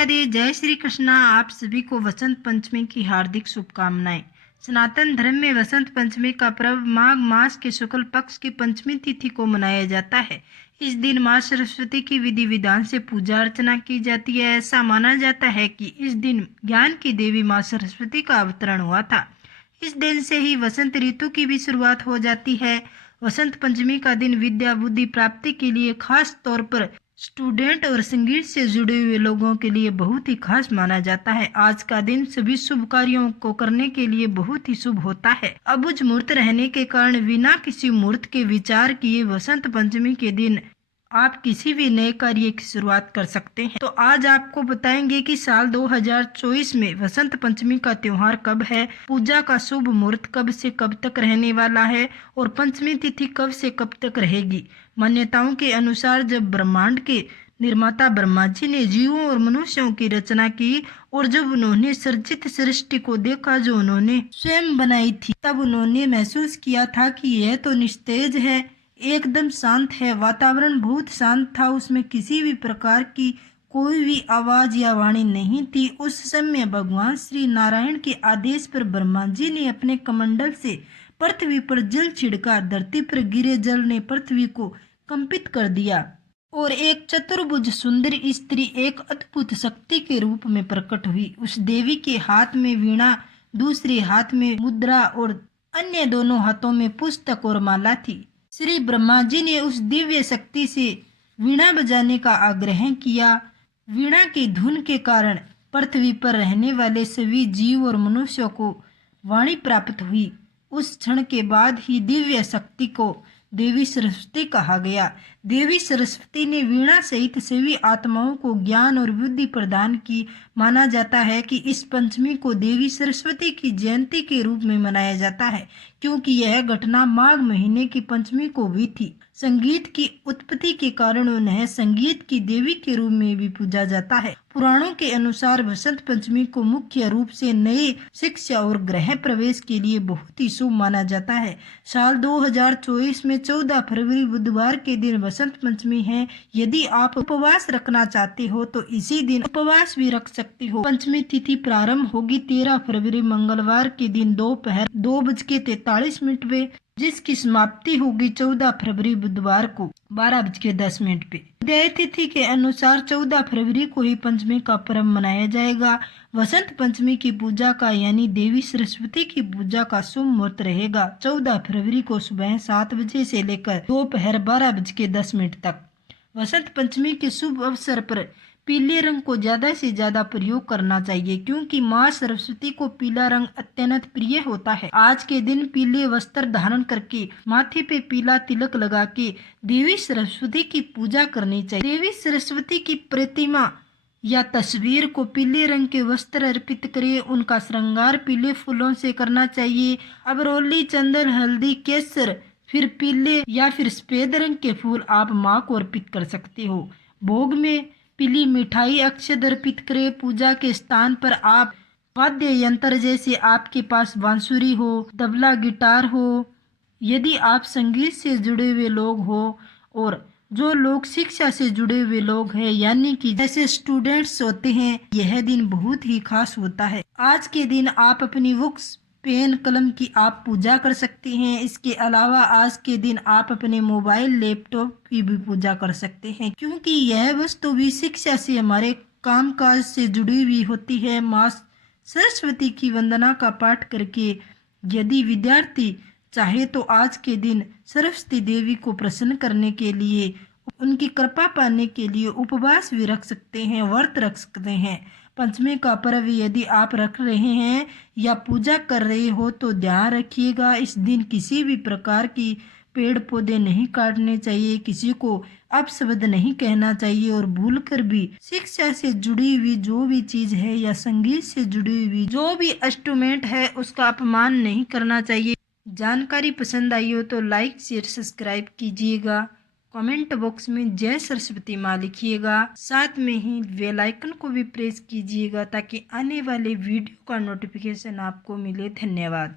राधे, जय श्री कृष्णा। आप सभी को वसंत पंचमी की हार्दिक शुभकामनाएं। सनातन धर्म में वसंत पंचमी का पर्व माघ मास के शुक्ल पक्ष की पंचमी तिथि को मनाया जाता है। इस दिन मां सरस्वती की विधि विधान से पूजा अर्चना की जाती है। ऐसा माना जाता है कि इस दिन ज्ञान की देवी मां सरस्वती का अवतरण हुआ था। इस दिन से ही वसंत ऋतु की भी शुरुआत हो जाती है। वसंत पंचमी का दिन विद्या बुद्धि प्राप्ति के लिए खास तौर पर स्टूडेंट और संगीत से जुड़े हुए लोगों के लिए बहुत ही खास माना जाता है। आज का दिन सभी शुभ कार्यों को करने के लिए बहुत ही शुभ होता है। अबुझ मुहूर्त रहने के कारण बिना किसी मुहूर्त के विचार किए वसंत पंचमी के दिन आप किसी भी नए कार्य की शुरुआत कर सकते हैं। तो आज आपको बताएंगे कि साल 2024 में वसंत पंचमी का त्योहार कब है, पूजा का शुभ मुहूर्त कब से कब तक रहने वाला है और पंचमी तिथि कब से कब तक रहेगी। मान्यताओं के अनुसार जब ब्रह्मांड के निर्माता ब्रह्मा जी ने जीवों और मनुष्यों की रचना की और जब उन्होंने सर्जित सृष्टि को देखा जो उन्होंने स्वयं बनाई थी, तब उन्होंने महसूस किया था कि यह तो निस्तेज है, एकदम शांत है। वातावरण बहुत शांत था, उसमें किसी भी प्रकार की कोई भी आवाज या वाणी नहीं थी। उस समय भगवान श्री नारायण के आदेश पर ब्रह्मा जी ने अपने कमंडल से पृथ्वी पर जल छिड़का। धरती पर गिरे जल ने पृथ्वी को कंपित कर दिया और एक चतुर्भुज सुंदर स्त्री एक अद्भुत शक्ति के रूप में प्रकट हुई। उस देवी के हाथ में वीणा, दूसरे हाथ में मुद्रा और अन्य दोनों हाथों में पुस्तक और माला थी। श्री ब्रह्मा जी ने उस दिव्य शक्ति से वीणा बजाने का आग्रह किया। वीणा की धुन के कारण पृथ्वी पर रहने वाले सभी जीव और मनुष्यों को वाणी प्राप्त हुई। उस क्षण के बाद ही दिव्य शक्ति को देवी सरस्वती कहा गया। देवी सरस्वती ने वीणा सहित सभी आत्माओं को ज्ञान और बुद्धि प्रदान की। माना जाता है कि इस पंचमी को देवी सरस्वती की जयंती के रूप में मनाया जाता है, क्योंकि यह घटना माघ महीने की पंचमी को हुई थी। संगीत की उत्पत्ति के कारण उन्हें संगीत की देवी के रूप में भी पूजा जाता है। पुराणों के अनुसार वसंत पंचमी को मुख्य रूप से नए शिक्षा और गृह प्रवेश के लिए बहुत ही शुभ माना जाता है। साल 2024 में 14 फरवरी बुधवार के दिन वसंत पंचमी है। यदि आप उपवास रखना चाहते हो तो इसी दिन उपवास भी रख सकते हो। पंचमी तिथि प्रारंभ होगी 13 फरवरी मंगलवार के दिन दोपहर 2:43 पे, जिसकी समाप्ति होगी 14 फरवरी बुधवार को 12:10 पे। उदय तिथि के अनुसार 14 फरवरी को ही पंचमी का पर्व मनाया जाएगा। वसंत पंचमी की पूजा का यानी देवी सरस्वती की पूजा का शुभ मुहूर्त रहेगा 14 फरवरी को सुबह 7 बजे से लेकर दोपहर 12:10 तक। वसंत पंचमी के शुभ अवसर पर पीले रंग को ज्यादा से ज्यादा प्रयोग करना चाहिए, क्योंकि माँ सरस्वती को पीला रंग अत्यंत प्रिय होता है। आज के दिन पीले वस्त्र धारण करके माथे पे पीला तिलक लगा के देवी सरस्वती की पूजा करनी चाहिए। देवी सरस्वती की प्रतिमा या तस्वीर को पीले रंग के वस्त्र अर्पित करें। उनका श्रृंगार पीले फूलों से करना चाहिए। अबरोली, चंदन, हल्दी, केसर, फिर पीले या फिर सफेद रंग के फूल आप माँ को अर्पित कर सकते हो। भोग में पीली मिठाई अक्षत अर्पित करें। पूजा के स्थान पर आप वाद्य यंत्र जैसे आपके पास बांसुरी हो, तबला, गिटार हो, यदि आप संगीत से जुड़े हुए लोग हो और जो लोग शिक्षा से जुड़े हुए लोग हैं यानी कि जैसे स्टूडेंट्स होते हैं, यह दिन बहुत ही खास होता है। आज के दिन आप अपनी बुक्स, पेन, कलम की आप पूजा कर सकते हैं। इसके अलावा आज के दिन आप अपने मोबाइल, लैपटॉप की भी पूजा कर सकते हैं, क्योंकि यह वस्तु भी शिक्षा से, हमारे कामकाज से जुड़ी हुई होती है। माँ सरस्वती की वंदना का पाठ करके यदि विद्यार्थी चाहे तो आज के दिन सरस्वती देवी को प्रसन्न करने के लिए, उनकी कृपा पाने के लिए उपवास भी रख सकते हैं, व्रत रख सकते हैं। पंचमी का पर्व यदि आप रख रहे हैं या पूजा कर रहे हो तो ध्यान रखिएगा, इस दिन किसी भी प्रकार की पेड़ पौधे नहीं काटने चाहिए, किसी को अपशब्द नहीं कहना चाहिए और भूलकर भी शिक्षा से जुड़ी हुई जो भी चीज है या संगीत से जुड़ी हुई जो भी इंस्ट्रूमेंट है उसका अपमान नहीं करना चाहिए। जानकारी पसंद आई हो तो लाइक, शेयर, सब्सक्राइब कीजिएगा। कमेंट बॉक्स में जय सरस्वती माँ लिखिएगा। साथ में ही बेल आइकन को भी प्रेस कीजिएगा ताकि आने वाले वीडियो का नोटिफिकेशन आपको मिले। धन्यवाद।